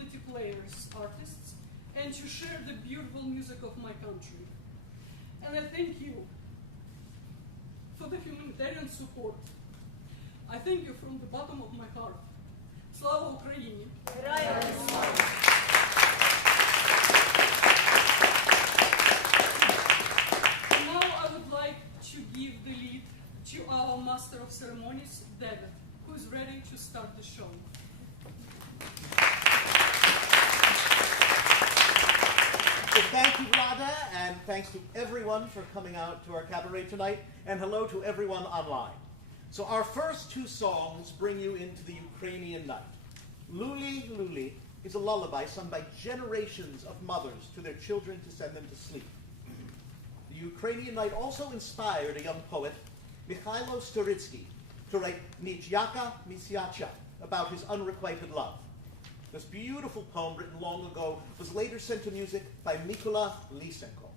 Community Players artists and to share the beautiful music of my country. And I thank you for the humanitarian support. I thank you from the bottom of my heart. Slava Ukraini! Now I would like to give the lead to our Master of Ceremonies, David, who is ready to start the show. So thank you, Vlada, and thanks to everyone for coming out to our cabaret tonight, and hello to everyone online. So our first two songs bring you into the Ukrainian night. Luli, Luli is a lullaby sung by generations of mothers to their children to send them to sleep. The Ukrainian night also inspired a young poet, Michalo Storitsky, to write Nich, yaka, misyachna, about his unrequited love. This beautiful poem, written long ago, was later sent to music by Mykola Lysenko.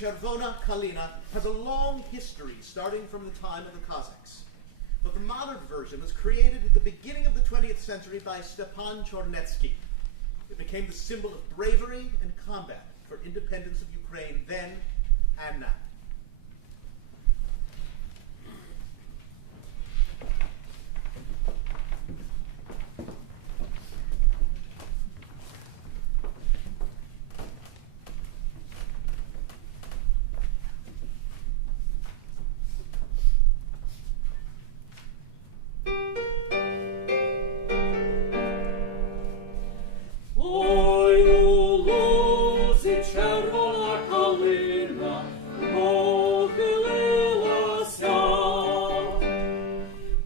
Chervona, Kalyna has a long history starting from the time of the Cossacks. But the modern version was created at the beginning of the 20th century by Stepan Chornetsky. It became the symbol of bravery and combat for independence of Ukraine then and now. Ой, у лузі червона калина похилилася.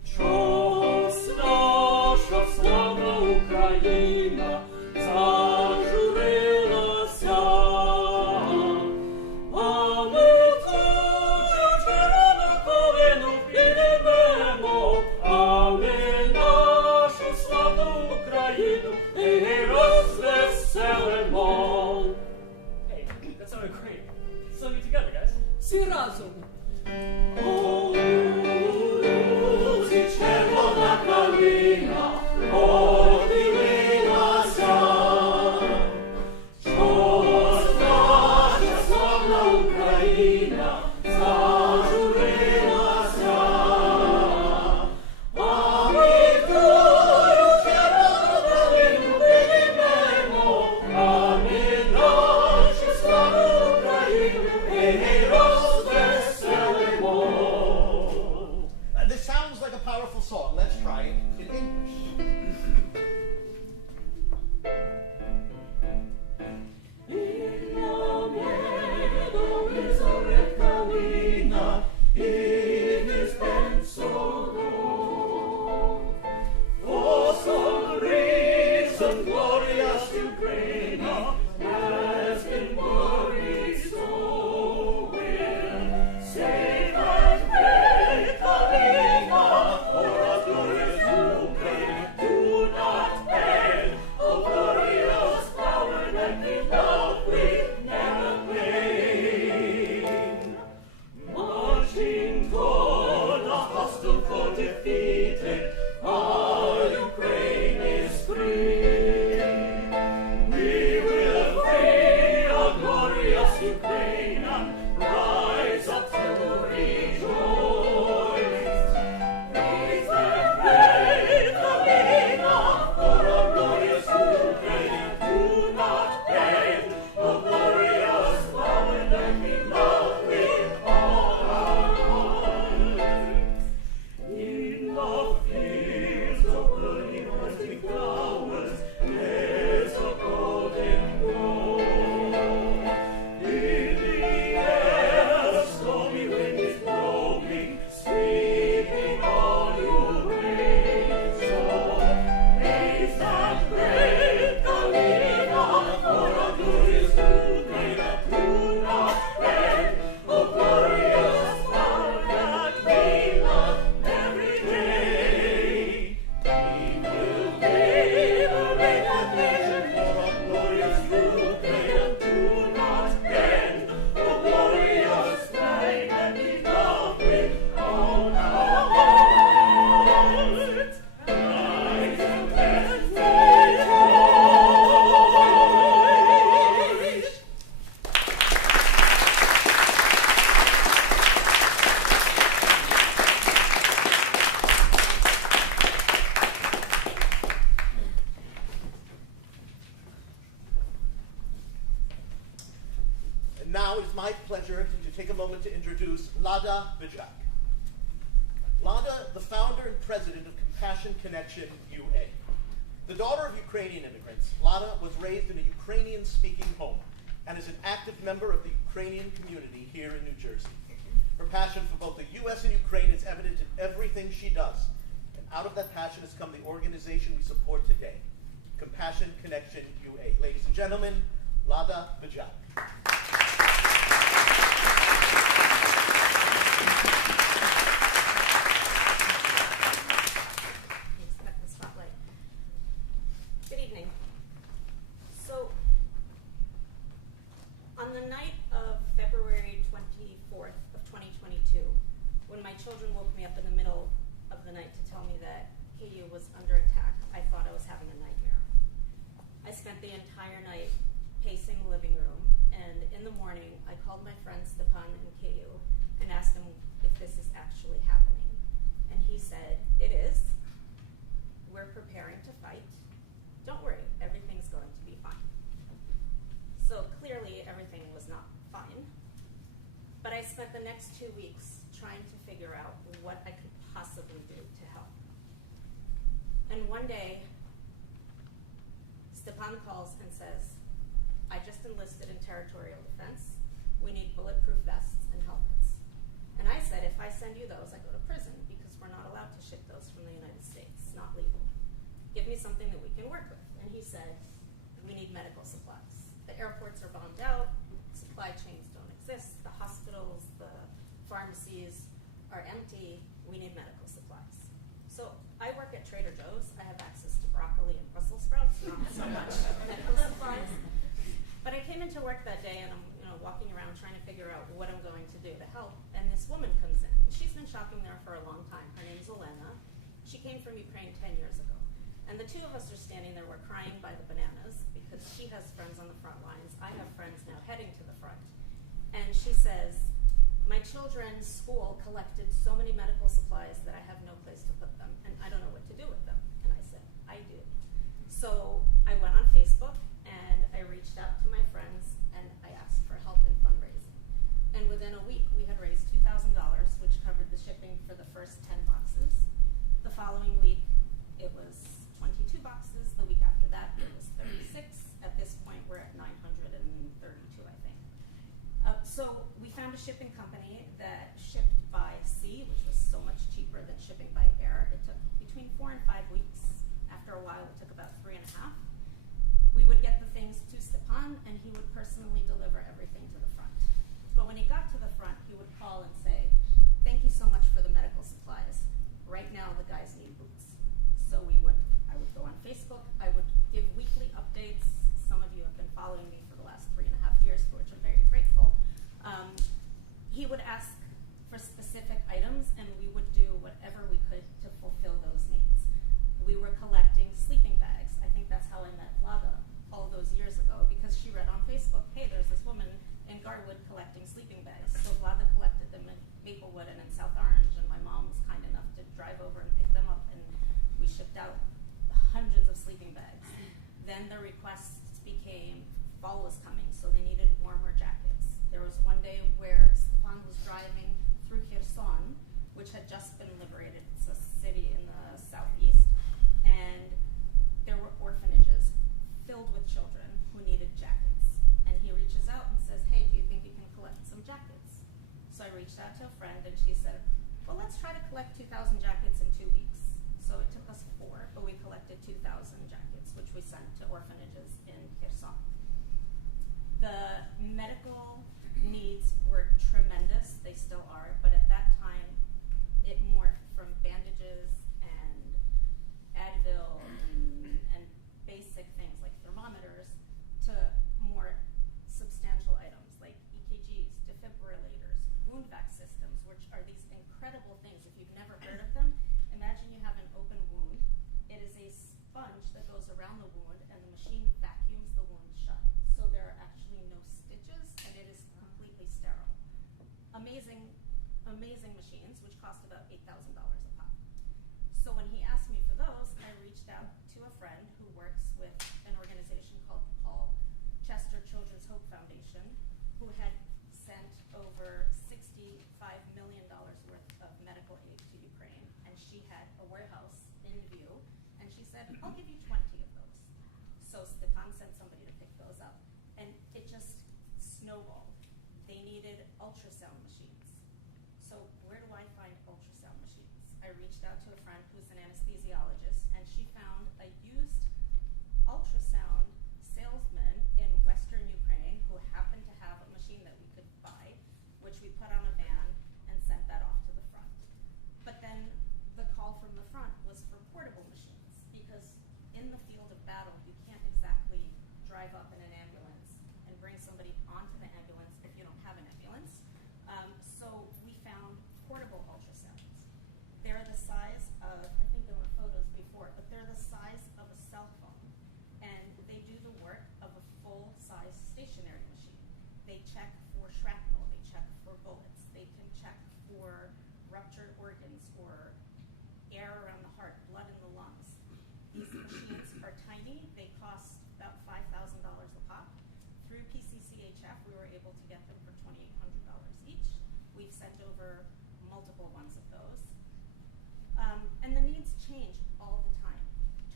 Час наша славна Україна зажурилася. А ми тую червону калину піднімемо, а ми нашу славну Україну розвеселимо. Hey, that sounded great. Sing it together, guys. Всі разом. Лузі червона калина похилилася. Час наша славна Україна зажурилася. А ми тую червону калину піднімемо, а ми нашу славну Україну розвеселимо. This sounds like a powerful song. Let's try it in English. Inna meadow is a red Kalyna, it has been so long. For some reason, glorious Ukraine has been worried so. We'll save and pray, Kalyna, for a glorious Ukraine. Do not bend, O glorious power that we love, we never wane. Marching toward a hostile foe defeated, our Ukraine is free. We will free our glorious Ukraine and rise up to rejoice. Praise and praise Kalyna for our glorious Ukraine. Do not bend, the glorious power that we love with all our hearts. In the fields of burning rusting flowers, there's a golden glow. In the air, a stormy wind is blowing, sweeping all your way. So praise and praise Kalyna for a glorious Ukraine. Do not bend, the glorious power that we love every day. We will liberate the nation for a glorious Ukraine. Do not bend, the glorious flag that we love with all our hearts. Rise and let's rejoice. And now it's my pleasure to take a moment to introduce Lada Bidiak. Lada, the founder and president of Compassion Connection UA. The daughter of Ukrainian immigrants, Lada was raised in a Ukrainian-speaking home and is an active member of the Ukrainian community here in New Jersey. Her passion for both the U.S. and Ukraine is evident in everything she does. And out of that passion has come the organization we support today, Compassion Connection UA. Ladies and gentlemen, Lada Bidiak. Good evening. So, on the night of February entire night pacing the living room, and in the morning I called my friend Stepan in KU and asked him if this is actually happening. And he said, it is. We're preparing to fight. Don't worry, everything's going to be fine. So clearly everything was not fine. But I spent the next 2 weeks trying to figure out what I could possibly do to help. And one day, Stepan calls and says, I just enlisted in territorial defense. We need bulletproof vests and helmets. And I said, if I send you those, I go to prison because we're not allowed to ship those from the United States. It's not legal. Give me something that we can work with. And he said, we need medical supplies. The airports are bombed out. Supply chains don't exist. The hospitals, the pharmacies are empty. We need medical supplies. So I work at Trader Joe's. I have access to broccoli and Brussels sprouts, not so much medical supplies. But I came into work that day and I'm walking around trying to figure out what I'm going to do to help. And this woman comes in. She's been shopping there for a long time. Her name's Elena. She came from Ukraine 10 years ago. And the two of us are standing there, we're crying by the bananas because she has friends on the front lines. I have friends now heading to the front. And she says, my children's school collected so many medical supplies that I have no place to put them, and I don't know what to do with them. And I said, I do. So I went on Facebook, and I reached out to my friends, and I asked for help in fundraising. And within a week, we had raised $2,000, which covered the shipping for the first 10 boxes. The following week, it was 22 boxes. The week after that, it was 36. At this point, we're at 932, I think. So we found a shipping company that shipped by sea, which was so much cheaper than shipping by air. It took between 4 and 5 weeks. After a while, it took about 3.5. We would get the things to Stepan, and he would personally deliver everything to the front. But when he got to the front, he would call and say, thank you so much for the medical supplies. Right now, the guys need boots. So I would go on Facebook. I would give weekly updates. Some of you have been following me for the last 3.5 years, for which I'm very grateful. He would ask for specific items, and we would do whatever we could to fulfill those needs. We were collecting sleeping bags. I think that's how I met Vlada all those years ago, because she read on Facebook, hey, there's this woman in Garwood collecting sleeping bags. So Vlada collected them in Maplewood and in South Orange, and my mom was kind enough to drive over and pick them up, and we shipped out hundreds of sleeping bags. Then the requests became, fall was coming, so they needed warmer jackets. There was one day where Stepan was driving through Kherson, which had just been liberated. It's a city in the southeast, and there were orphanages filled with children who needed jackets. And he reaches out and says, hey, do you think you can collect some jackets? So I reached out to a friend, and she said, well, let's try to collect 2,000 jackets in 2 weeks. So it took us 4, but we collected 2,000 jackets, which we sent to orphanages in Kherson. The medical needs were tremendous. They still are, but at that time, it morphed from bandages and Advil and basic things like thermometers to more substantial items like EKGs, defibrillators, wound vac systems, which are these incredible things. If you've never heard of them, imagine you have an open wound. It is a sponge that goes around the wound, and the machine vacuums the wound shut. So there are actually no stitches, and it is completely sterile. Amazing, amazing machines, which cost about $8,000 a pop. So when he asked me for those, I reached out to a friend who works with an organization called Paul Chester Children's Hope Foundation, who had sent over $65 million worth of medical aid to Ukraine, and she had a warehouse in view, and she said, I'll give you 20 of those. So Stepan sent somebody to pick those up, and it just snowballed. They needed ultrasound machines. So where do I find ultrasound machines? I reached out to a friend who's an anesthesiologist, and she found a used ultrasound salesman in Western Ukraine who happened to have a machine that we could buy, which we put on a van and sent that off to the front. But then the call from the front was for portable machines, because in the field of battle, you can't exactly drive up in an ambulance and bring somebody onto the ambulance if you don't have an ambulance. So we found portable ultrasounds. They're the size of, I think there were photos air around the heart, blood in the lungs. These machines are tiny. They cost about $5,000 a pop. Through PCCHF, we were able to get them for $2,800 each. We've sent over multiple ones of those. And the needs change all the time.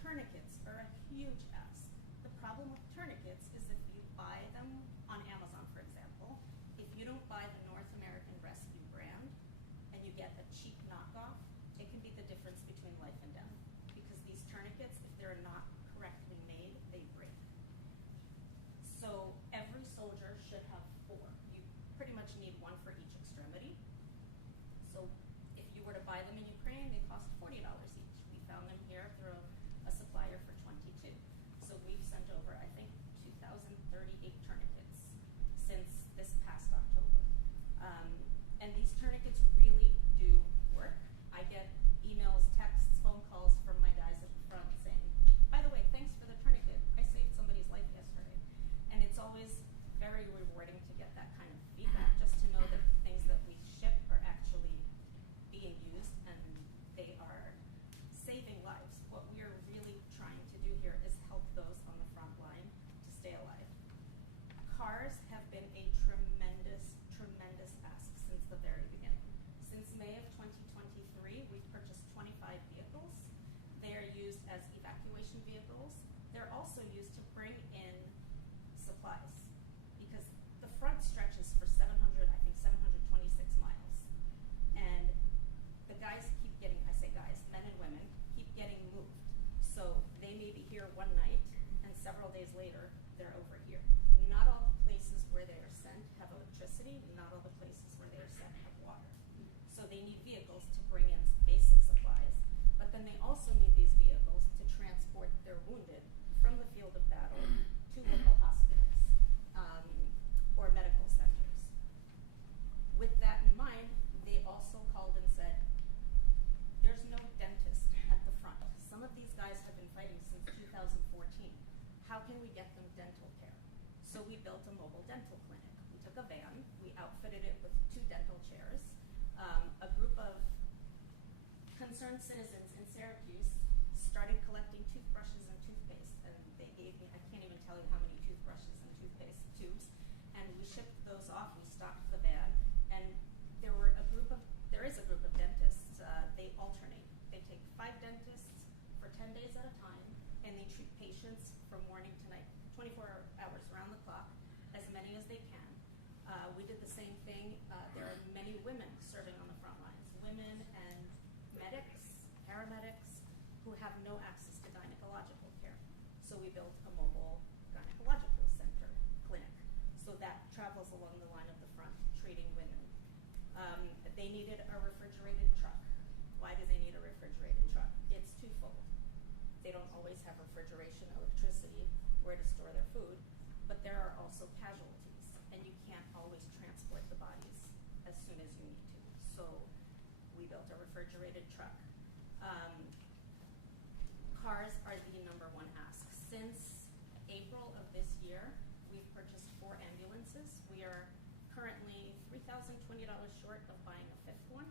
Tourniquets are a huge ask. The problem with tourniquets is if you buy them on Amazon, for example, if you don't buy the North American Rescue brand and you get a cheap knockoff, it can be the difference between life and death. Because these tourniquets, if they're not correctly made, they break. So every soldier should have 4. You pretty much need one for each extremity. So if you were to buy them in Ukraine, they cost $40 each. We found them here through a supplier for $22. So we've sent over, I think, 2,038 tourniquets since this past October. And these tourniquets really do work. I get emails, texts, phone calls from my guys at the front saying, by the way, thanks for the tourniquet. I saved somebody's life yesterday. And it's always very rewarding to get that kind of feedback, just to know that things that we ship are actually being used and they are saving lives. What we are really trying to do here is help those on the front line to stay alive. Cars have been a tremendous, tremendous ask since the very beginning. Since May of 2023, we've purchased 25 vehicles. They are used as evacuation vehicles. They're also used to bring in supplies because the front stretches for 726 miles. And the guys keep getting, I say guys, men and women, keep getting moved. So they may be here one night and several days later, they're over here. Not all the places where they are sent have electricity, not all the places where they are sent have water. So they need vehicles to bring in basic supplies, but then they also need these vehicles to transport their wounded from the field of battle to local hospitals or medical centers. With that in mind, they also called and said, there's no dentist at the front. Some of these guys have been fighting since 2014. How can we get them dental care? So we built a mobile dental clinic. We took a van, we outfitted it with 2 dental chairs. A group of concerned citizens in Syracuse started collecting toothbrushes and toothpaste, and they gave me, I can't even tell you how many toothbrushes and toothpaste tubes, and we shipped those off. We stocked the van, and there is a group of dentists. They alternate. They take 5 dentists for 10 days at a time, and they treat patients from morning to night, 24 hours around the clock, as many as they can. We did the same thing. There are many women serving on the front lines, women and medics, paramedics, who have no access to gynecological care. So we built a mobile gynecological center clinic. So that travels along the line of the front, treating women. They needed a refrigerated truck. Why do they need a refrigerated truck? It's twofold. They don't always have refrigeration, electricity, where to store their food, but there are also casualties, and you can't always transport the bodies as soon as you need to. So we built a refrigerated truck. Cars are the #1 ask. Since April of this year, we've purchased 4 ambulances. We are currently $3,020 short of buying a 5th one.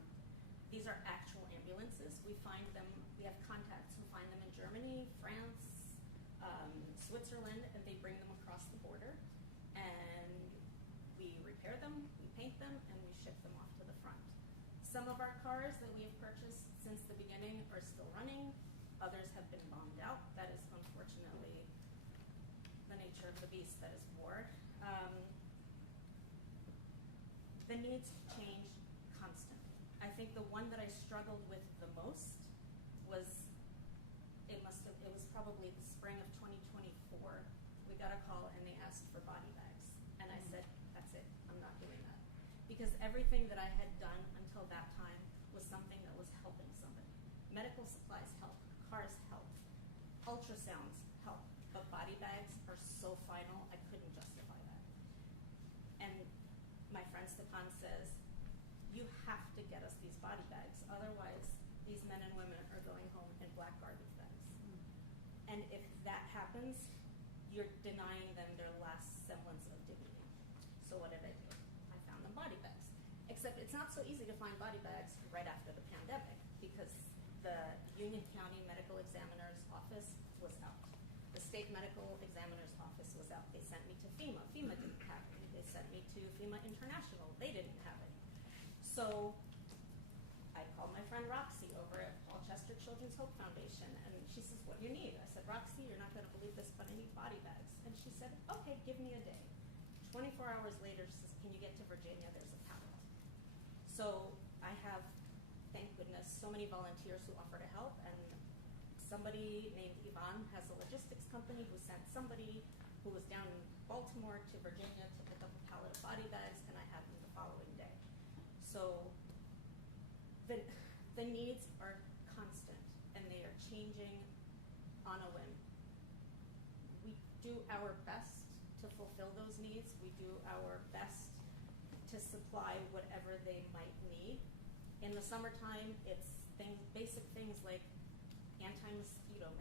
These are actual ambulances. We find them, we have contacts who find them in Germany, France, Switzerland, and they bring them across the border. And we repair them, we paint them, and we ship them off to the front. Some of our cars that we have purchased since the beginning are still running. Others have been bombed out. That is unfortunately the nature of the beast that is war. The needs change constantly. I think the one that I struggled with the most was, it was probably the spring of 2024. We got a call and they asked for body bags. And I said, that's it, I'm not doing that. Because everything that I had done until that time was something that was helping somebody. Medical supplies help, cars help, ultrasounds help, but body bags are so final, I couldn't justify that. And my friend Stepan says, you have to get us these body bags, otherwise these men and women are going home in black garbage bags. And if that happens, you're denying them their last semblance of dignity. So what did I do? I found them body bags. Except it's not so easy to find body bags right after the pandemic, because the Union County Medical Examiner's Office was out. The State Medical Examiner's Office was out. They sent me to FEMA. FEMA didn't have any. They sent me to FEMA International. They didn't have any. So I called my friend Roxy over at Paul Chester Children's Hope Foundation, and she says, what do you need? I said, Roxy, you're not going to believe this, but I need body bags. And she said, okay, give me a day. 24 hours later, she says, can you get to Virginia? There's a pallet. So I have, thank goodness, so many volunteers who offer to help, and somebody named Ivan has a logistics company who sent somebody who was down in Baltimore to Virginia to pick up a pallet of body bags, and I had them the following day. So the needs are constant, and they are changing on a whim. We do our best to fulfill those needs. We do our best to supply whatever they might need. In the summertime, it's basic things like anti-mosquito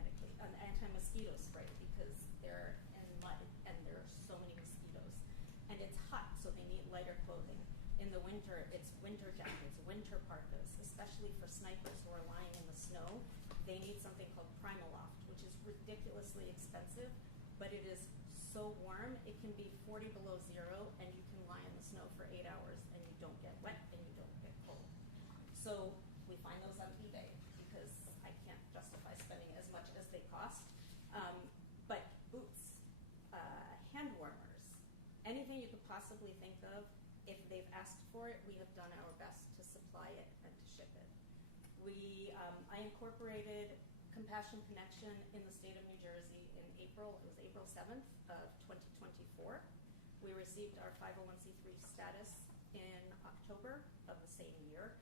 spray, because they're in mud and there are so many mosquitoes. And it's hot, so they need lighter clothing. In the winter, it's winter jackets, winter parkas, especially for snipers who are lying in the snow. They need something called Primaloft, which is ridiculously expensive, but it is so warm. It can be 40 below zero, and you can lie in the snow for 8 hours, and you don't get wet, and you don't get cold. So we find those on eBay, because I can't justify spending as much as they cost. But boots, hand warmers, anything you could possibly think of, if they've asked for it, we have done our best to supply it and to ship it. I incorporated Compassion Connection in the state of New Jersey in April. It was April 7th of 2024. We received our 501c3 status in October of the same year.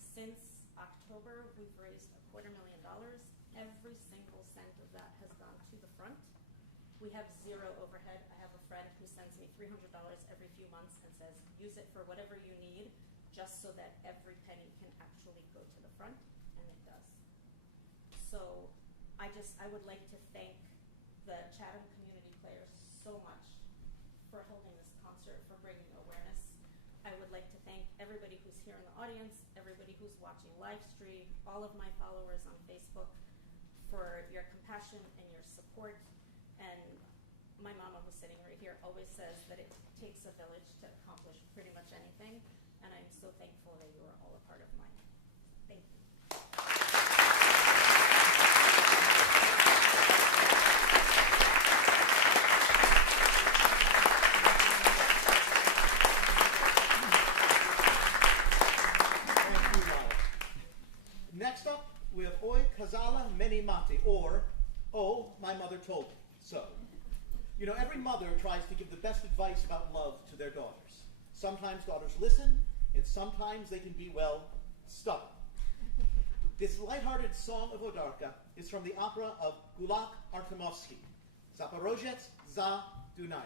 Since October, we've raised $250,000. Every single cent of that has gone to the front. We have zero overhead. I have a friend who sends me $300 every few months and says, use it for whatever you need, just so that every penny can actually go to the front, and it does. So I would like to thank the Chatham Community Players so much for holding this concert, for bringing awareness. I would like to thank everybody who's here in the audience, everybody who's watching live stream, all of my followers on Facebook, for your compassion and your support. And my mama, who's sitting right here, always says that it takes a village to accomplish pretty much anything, and I'm so thankful that you are all a part of mine. Thank you. Thank you, Lada. Next up, we have Oi Kazala Meni Maty, or Oh, my mother told me so. You know, every mother tries to give the best advice about love to their daughters. Sometimes daughters listen, and sometimes they can be, well, stubborn. This lighthearted song of Odarka is from the opera of Gulak Artemovsky, Zaporozhets za Dunaya.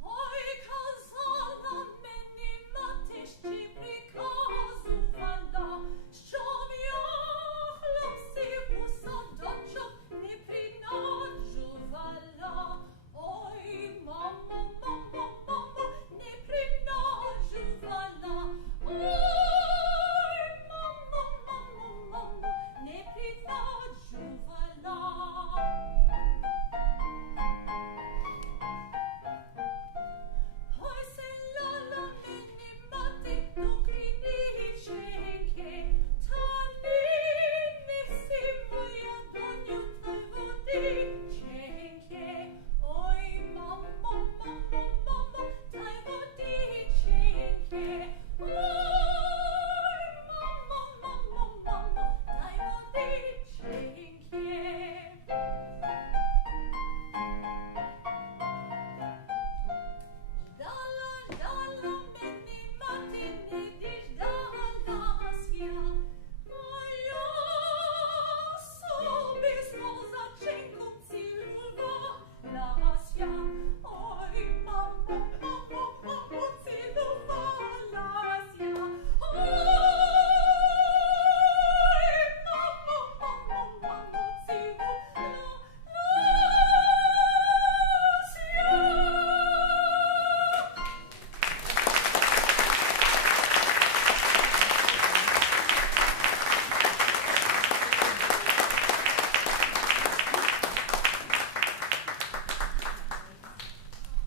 Oh,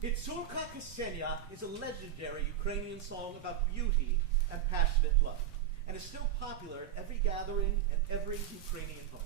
Hutsulka Xenja is a legendary Ukrainian song about beauty and passionate love, and is still popular at every gathering and every Ukrainian home.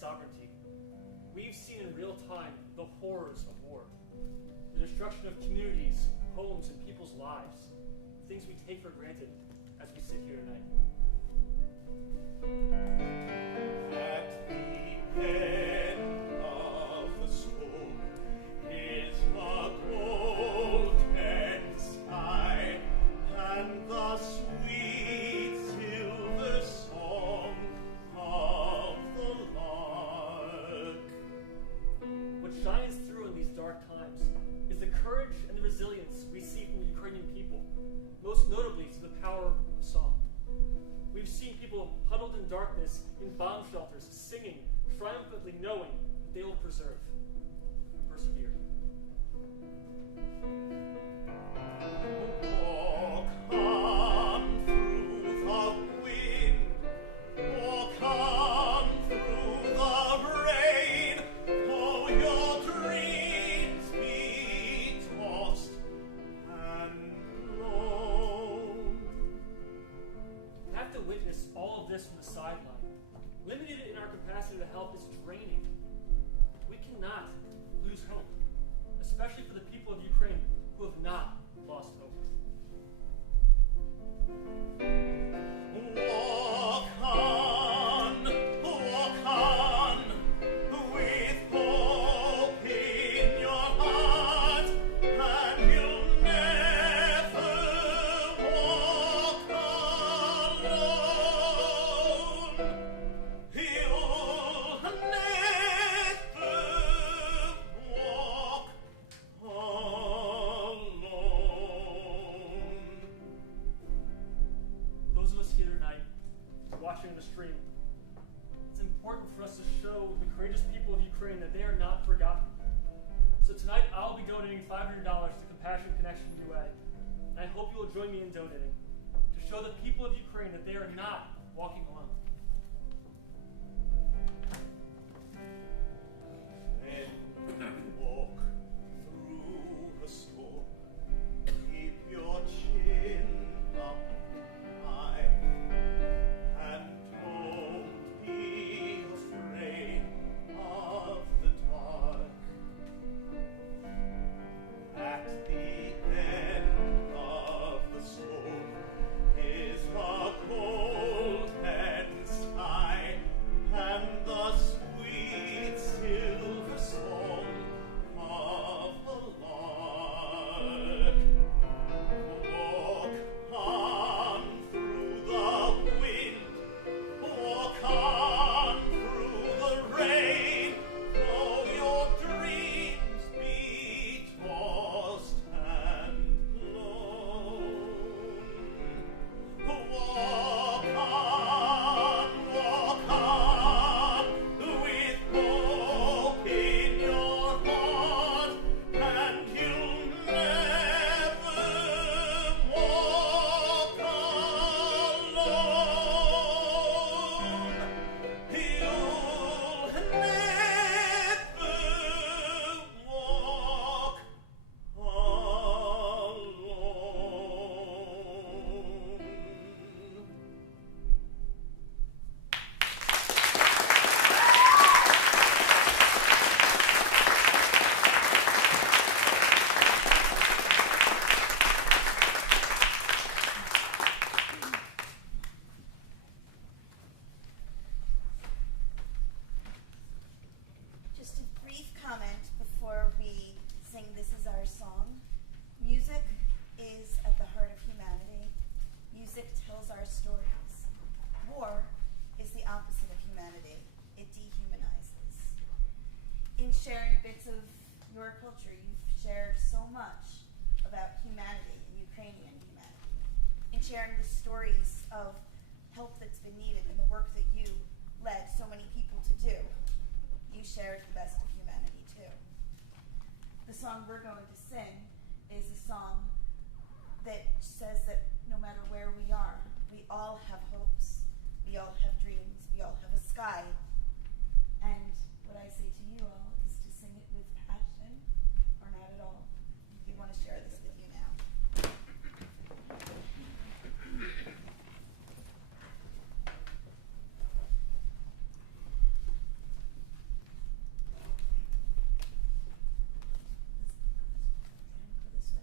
Sovereignty, we've seen in real time the horrors of war, the destruction of communities, homes, and people's lives, things we take for granted as we sit here tonight. At the end of the storm is the golden sky and the sweet silver song of the lark. What shines through in these dark times is the courage and the resilience we see from the Ukrainian people, most notably through the power of song. We've seen people huddled in darkness in bomb shelters, singing, triumphantly knowing that they will persevere. Oh, come through the wind, oh, come through the rain, oh, your dreams be tossed and blown. To have to witness all of this from the sideline, limited in our capacity to help, is draining. We donating $500 to Compassion Connection UA, and I hope you will join me in donating to show the people of Ukraine that they are not walking alone. When you walk through a storm, keep your chin up high, and don't be afraid of the dark. At the end of the storm is a golden sky, and the sweet silver song of a lark. Walk on through the wind, walk on through the rain, though your dreams be tossed and blown. Walk on, with hope in your heart, and you'll never walk alone. You'll never walk alone. Just a brief comment before we sing This Is Our Song. Music is at the heart of humanity. Music tells our stories. War is the opposite of humanity. It dehumanizes. In sharing bits of your culture, you've shared so much about humanity and Ukrainian humanity. In sharing the stories of help that's been needed and the work that you led so many people to do, you shared the best of humanity too. The song we're going to sing is a song that says that no matter where we are, we all have hopes, we all have dreams, we all have a sky. And what I say to you all is to sing it with passion or not at all. We want to share this with you now. This way.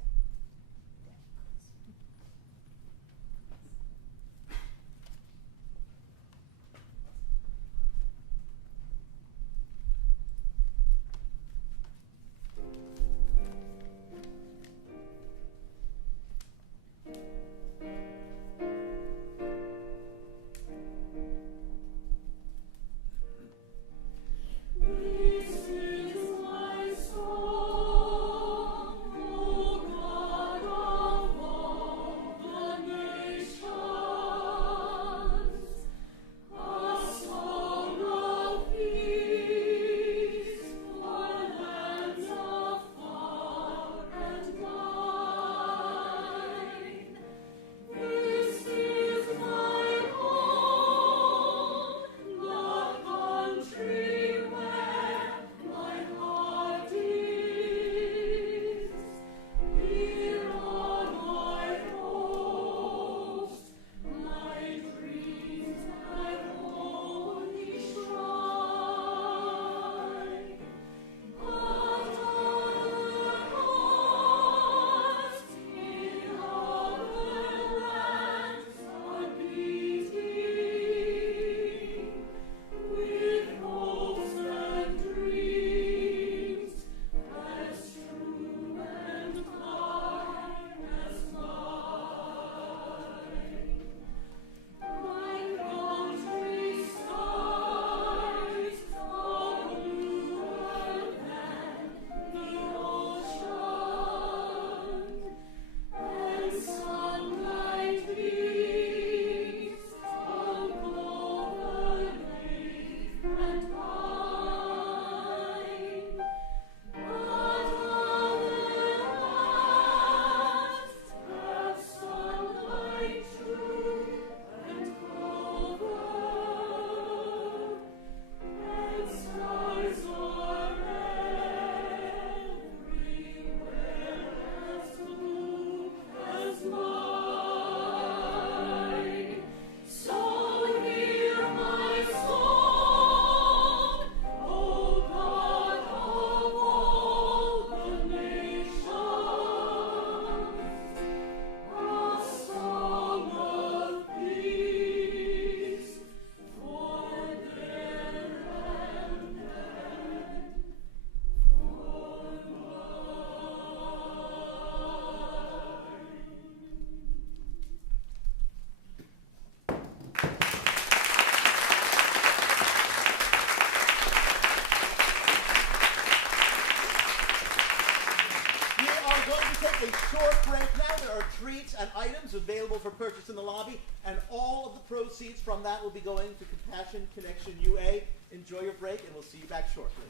a short break now. There are treats and items available for purchase in the lobby, and all of the proceeds from that will be going to Compassion Connection UA. Enjoy your break, and we'll see you back shortly.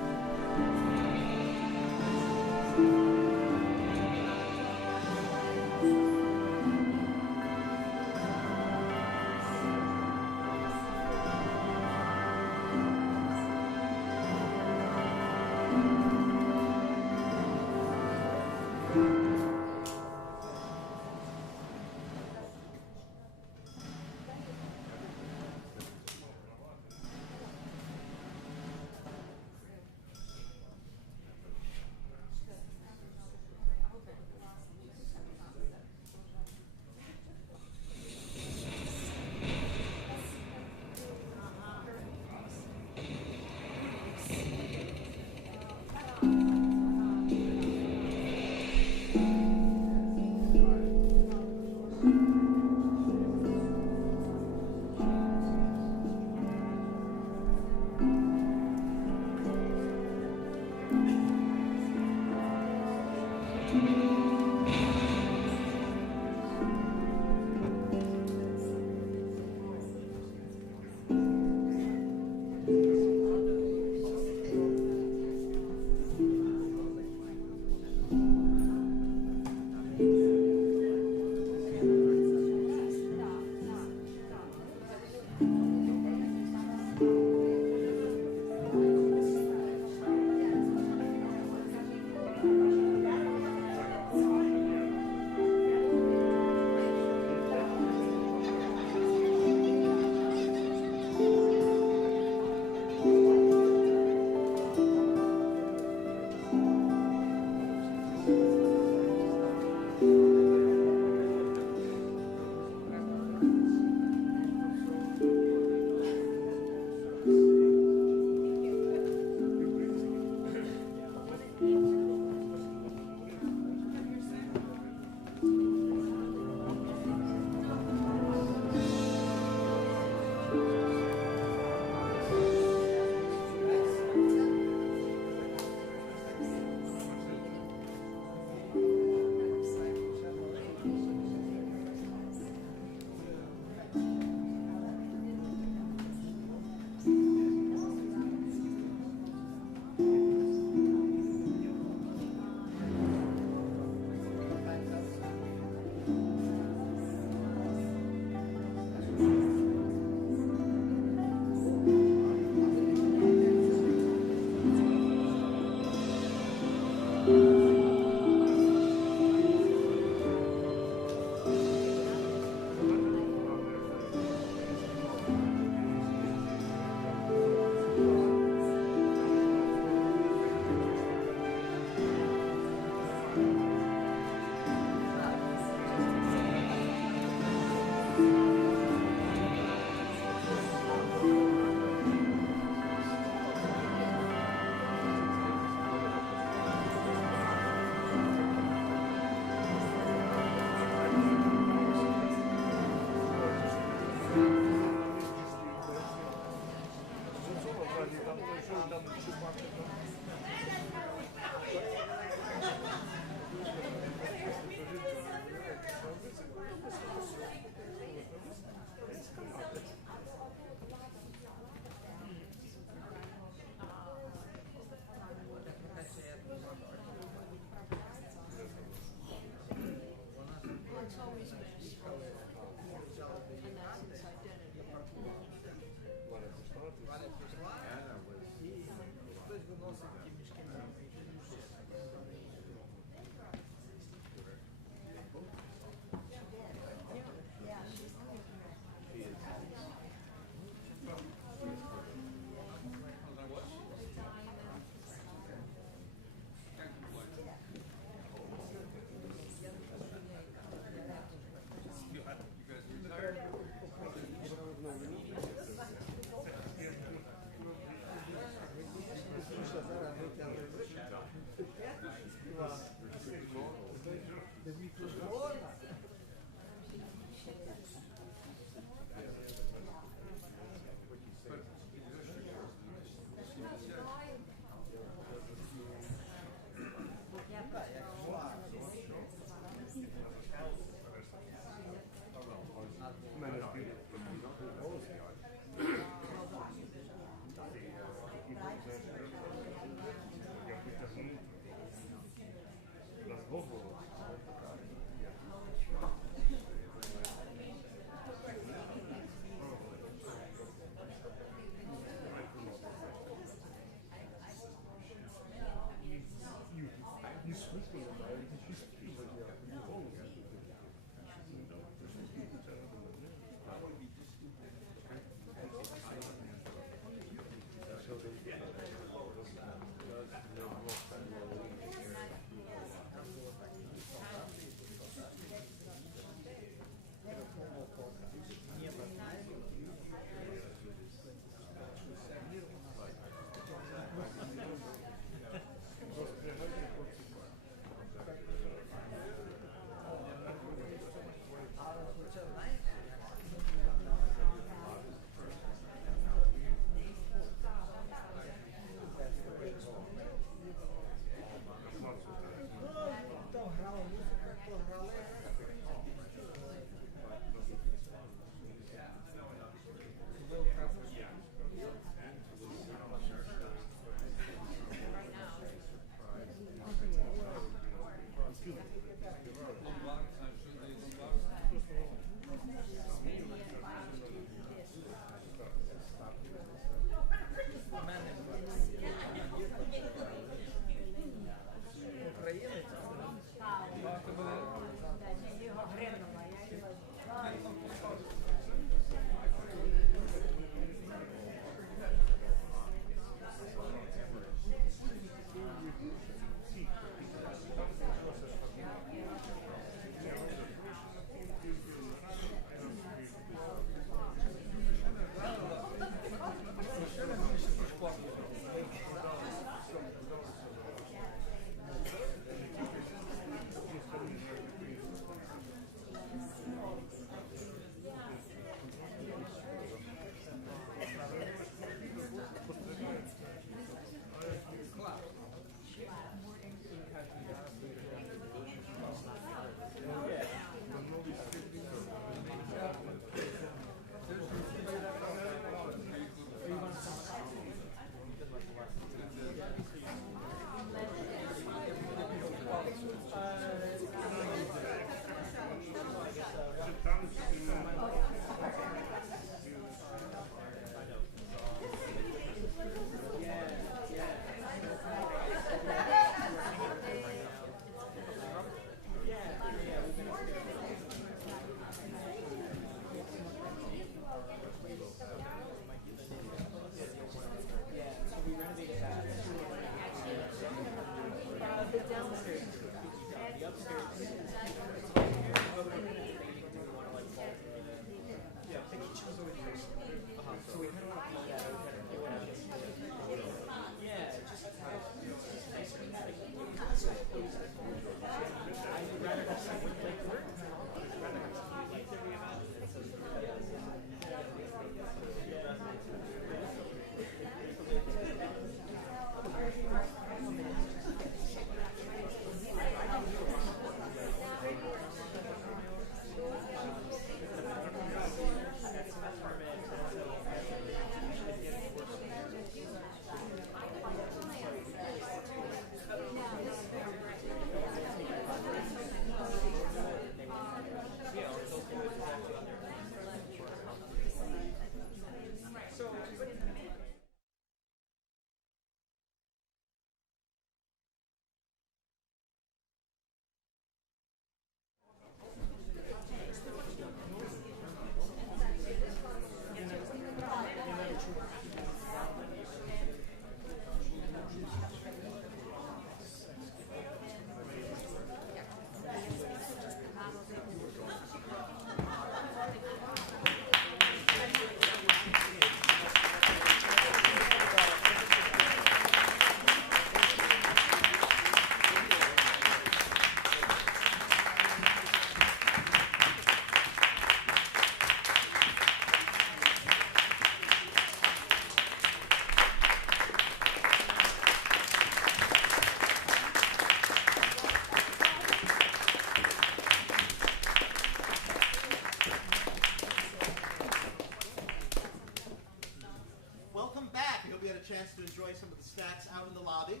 chance to enjoy some of the snacks out in the lobby.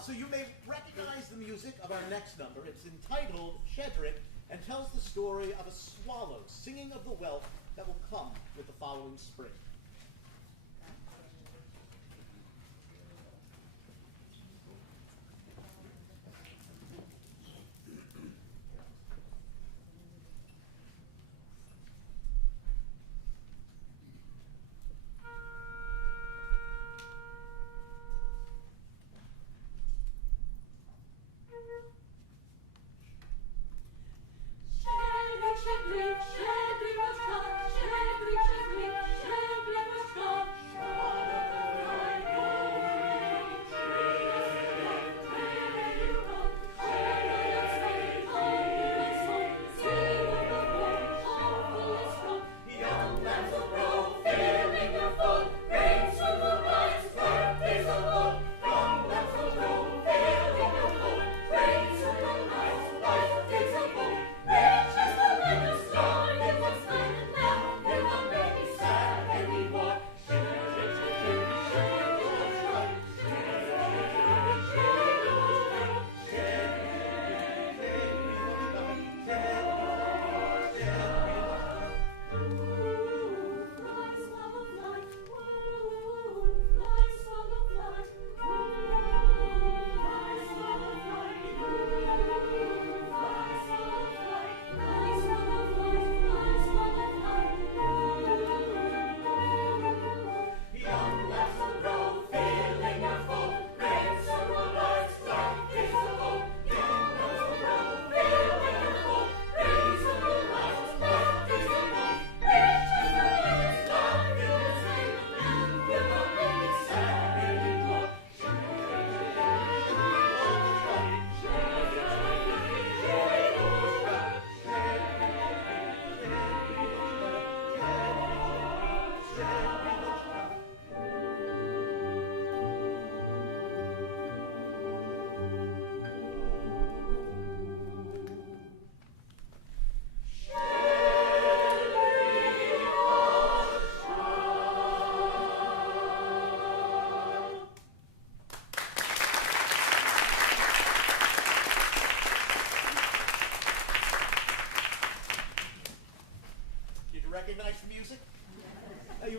So you may recognize the music of our next number. It's entitled Shedrick and tells the story of a swallow singing of the wealth that will come with the following spring. Shedrick, Shedrick, Shedrick was cut. Shedrick, Shedrick, Shedrick.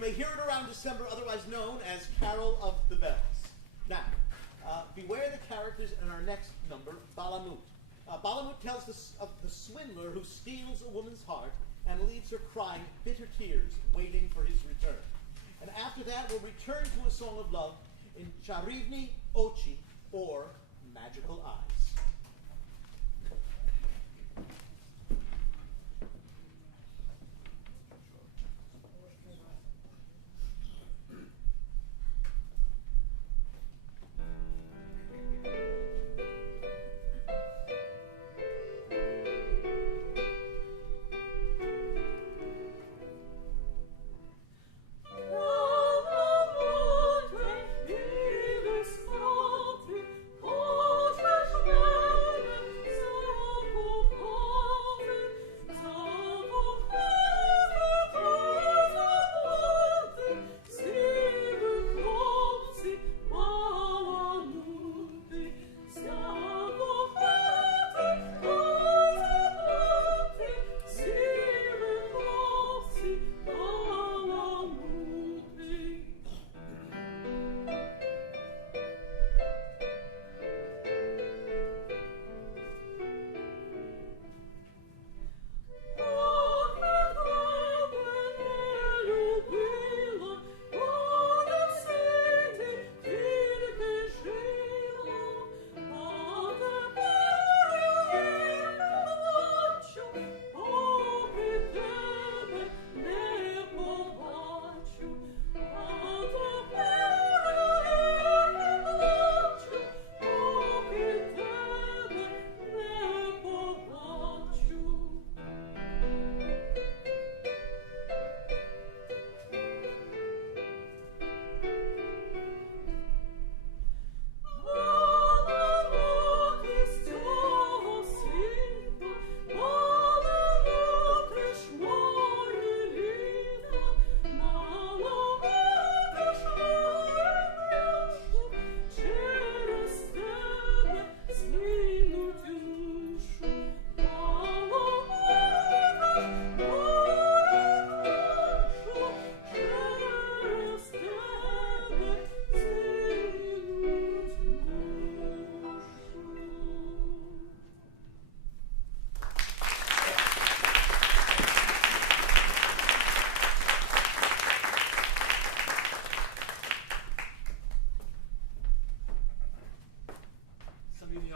may hear it around December, otherwise known as Carol of the Bells. Now, beware the characters in our next number, Balamut. Balamut tells of the swindler who steals a woman's heart and leaves her crying bitter tears, waiting for his return. And after that, we'll return to a song of love in Charivni Ochi, or Magical Eyes.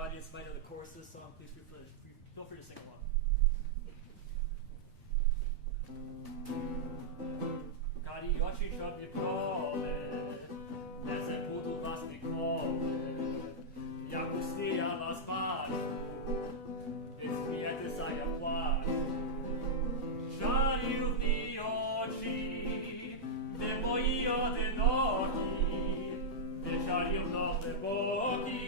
audience might know the chorus of this song, please feel free to sing along. Cari oči čo mi prole, ne se budu vas nikole, jak usnija vas paču, vi smijete sa ja plaču. Čarivni oči, de moji odenoki, de čarivnove boki,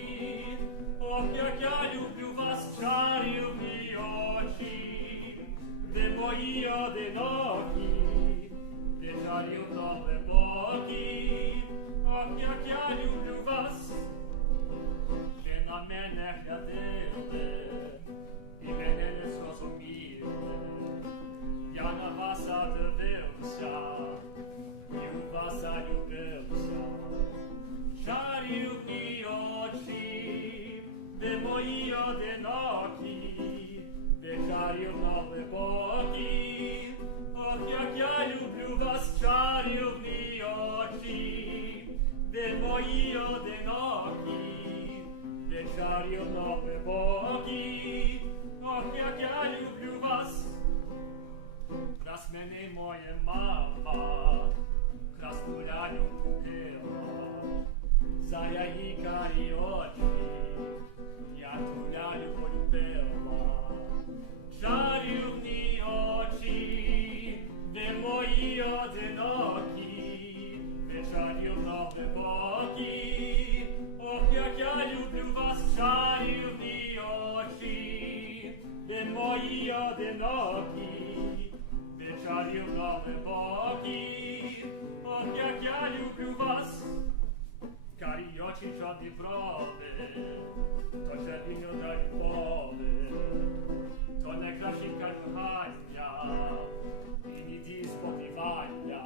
jak ja lubię was, czarowni oczy, de moi odenoki, de czarownowe boki. Och, jak ja lubię was, że na mnie глядили, і мене не зрозуміли. Я на вас дивився, і у вас залюбився. Czarowni oczy, de moi odenoki, de czarownowe boki. Och, jak ja lubię was, czarowni oczy, de moi odenoki, de czarownowe boki. Och, jak ja lubię was. Krás mene moje mama, krásnu ľaňu kúpila, za jej kari oči, ja tu ľaňu polúbila. Čarivni oči, de moji odenoki, de čarivnove boki. Och, jak ja lubię was, čarivni oči, de moji odenoki, de čarivnove boki. Och, jak ja lubię was. Cari oči čo mi prove, to červinjo da ljubove, to najkrajšinka kochanja i niti spotivanja.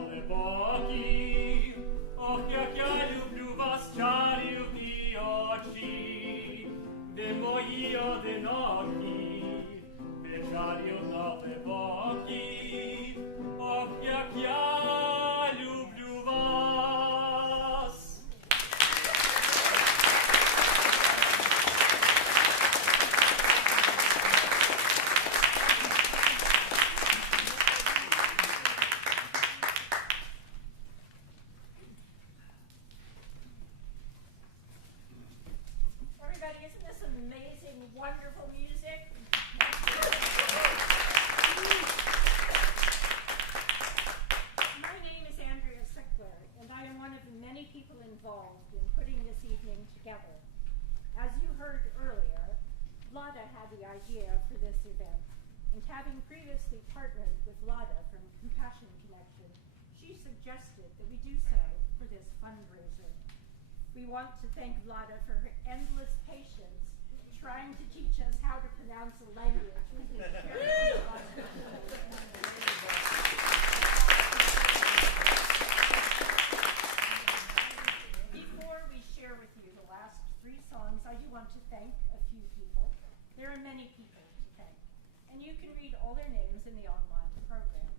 далекий, ох, як я люблю вас, чарівні очі, ви мої одинокі, ви чарівно глибокі, ох, як я люблю вас. Everybody, isn't this amazing, wonderful music? My name is Andrea Sickler, and I am one of the many people involved in putting this evening together. As you heard earlier, Lada had the idea for this event, and having previously partnered with Lada from Compassion Connection, she suggested that we do so for this fundraiser. We want to thank Vlada for her endless patience trying to teach us how to pronounce a language with this very Before we share with you the last 3 songs, I do want to thank a few people. There are many people to thank, and you can read all their names in the online program.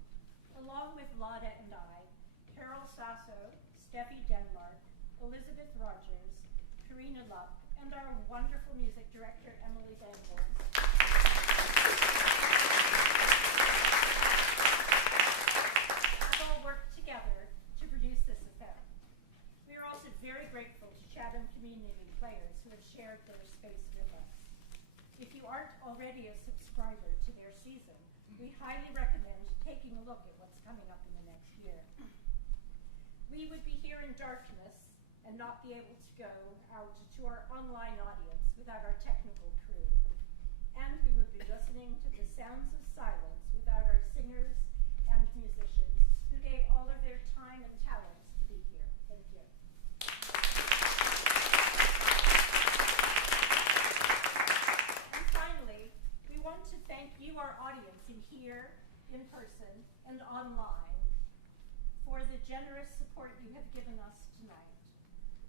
Along with Lada and I, Carol Sasso, Steffi Denmark, Elizabeth Rogers, Karina Luck, and our wonderful music director, Emily Van Born. We've all worked together to produce this affair. We are also very grateful to Chatham Community Players who have shared their space with us. If you aren't already a subscriber to their season, we highly recommend taking a look at what's coming up in the next year. We would be here in darkness and not be able to go out to our online audience without our technical crew. And we would be listening to the sounds of silence without our singers and musicians who gave all of their time and talents to be here. Thank you. And finally, we want to thank you, our audience, in here, in person, and online, for the generous support you have given us tonight.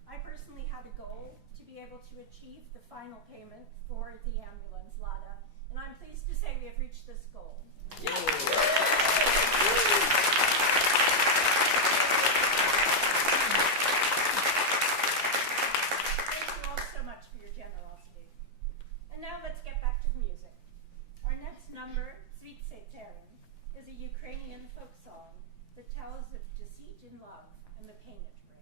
I personally had a goal to be able to achieve the final payment for the ambulance, Lada, and I'm pleased to say we have reached this goal. Thank you all so much for your generosity. And now let's get back to the music. Our next number, Zvitse Teren, is a Ukrainian folk song that tells of deceit in love and the pain it brings.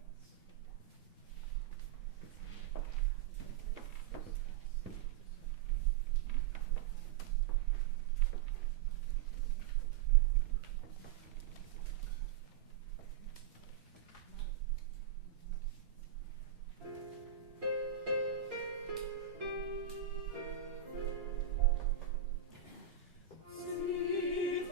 Sweet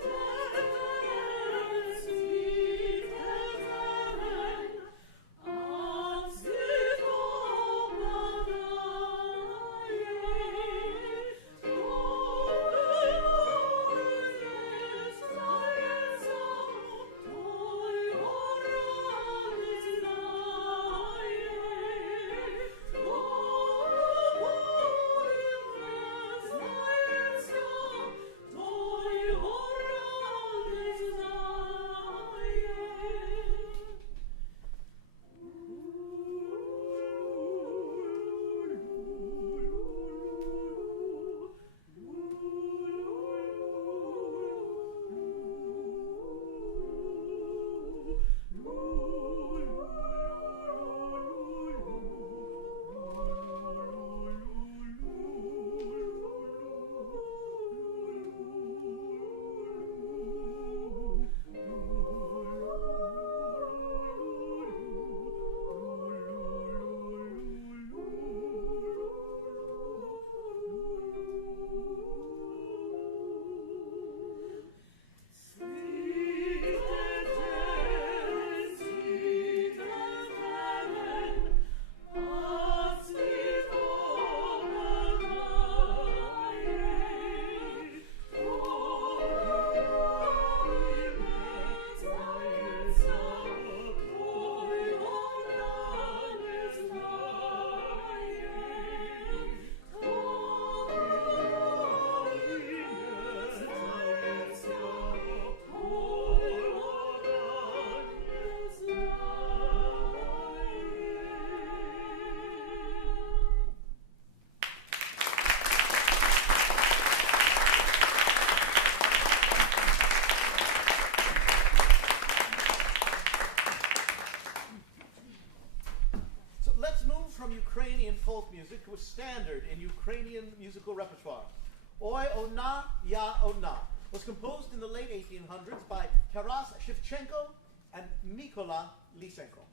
Ukrainian folk music was standard in Ukrainian musical repertoire. Oi Ona Ya Ona was composed in the late 1800s by Taras Shevchenko and Mykola Lysenko.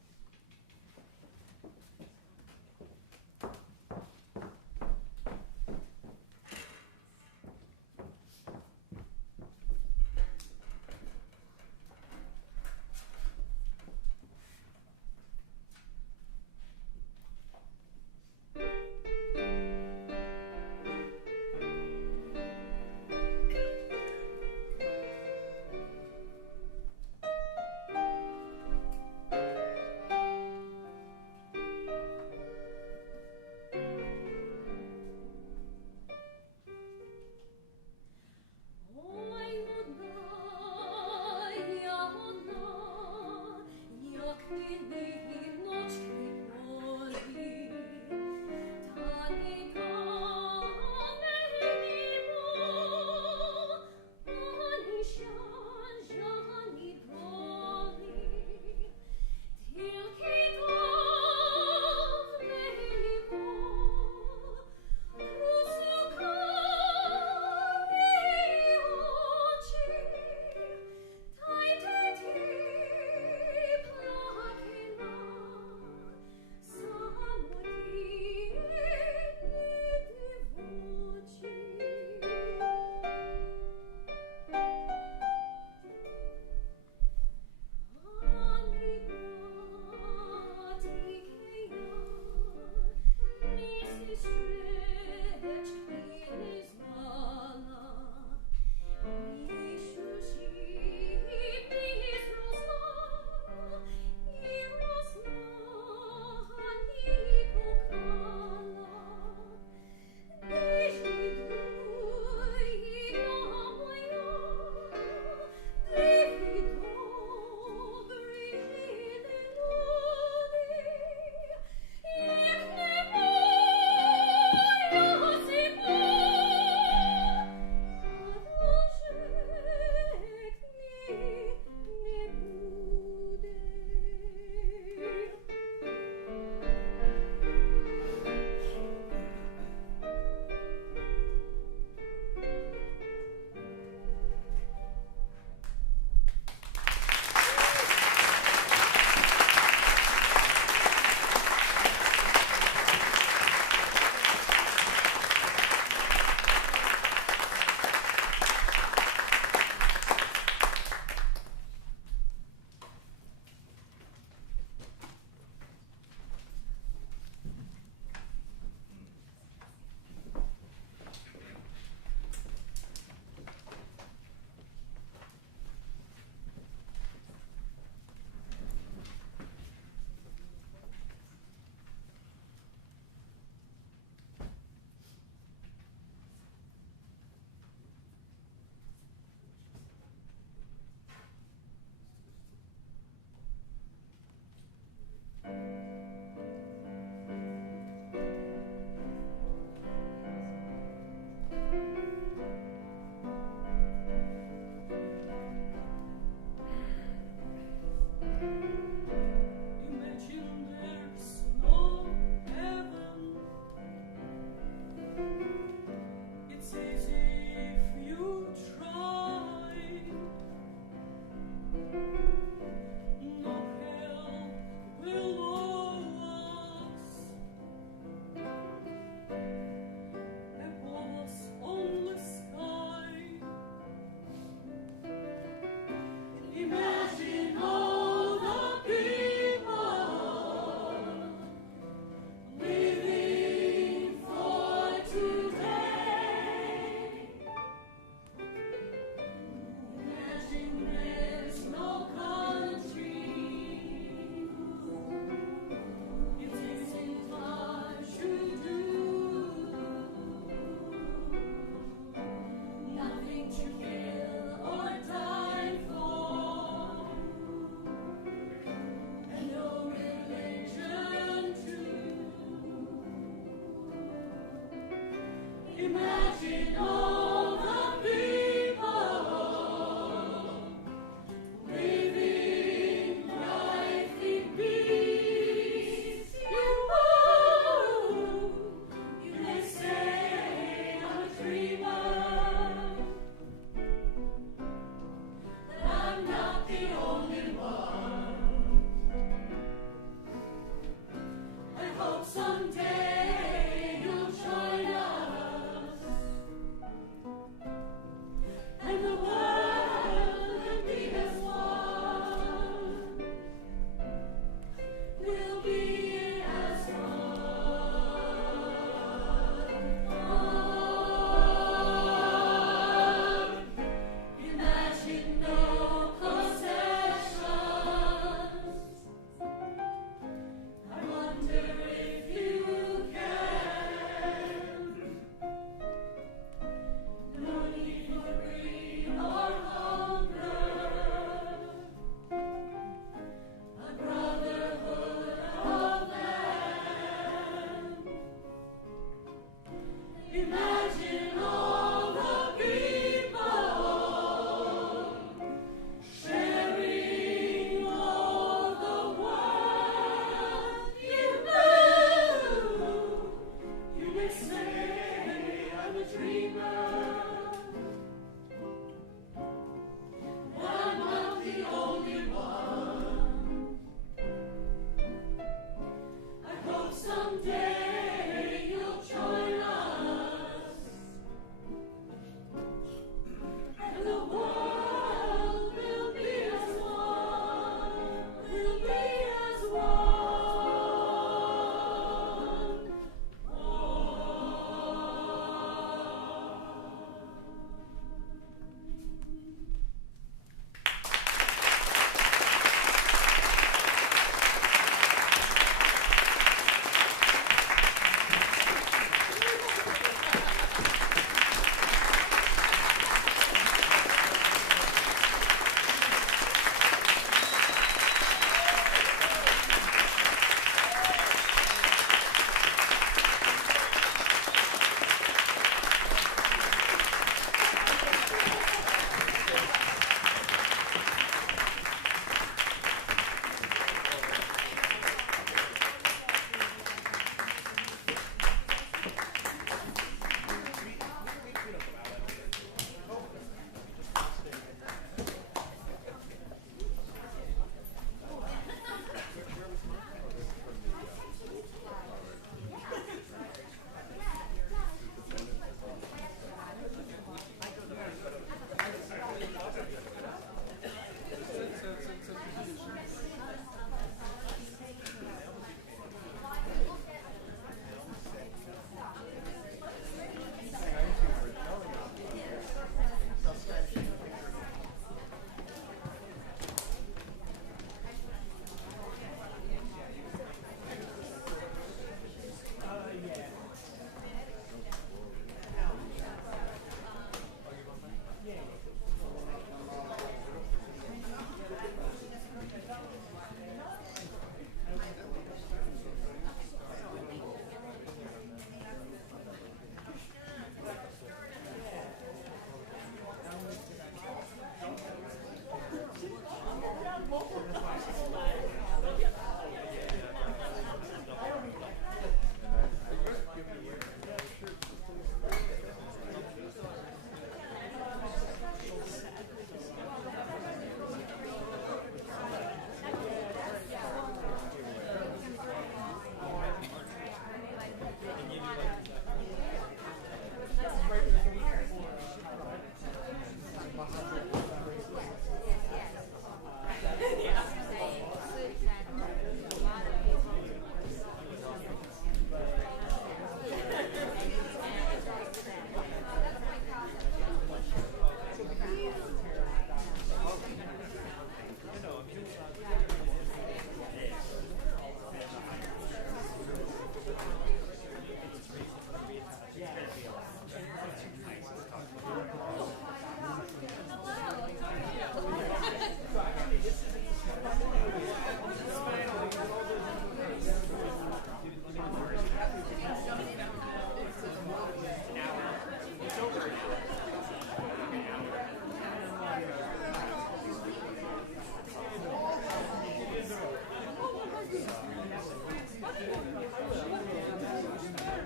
both of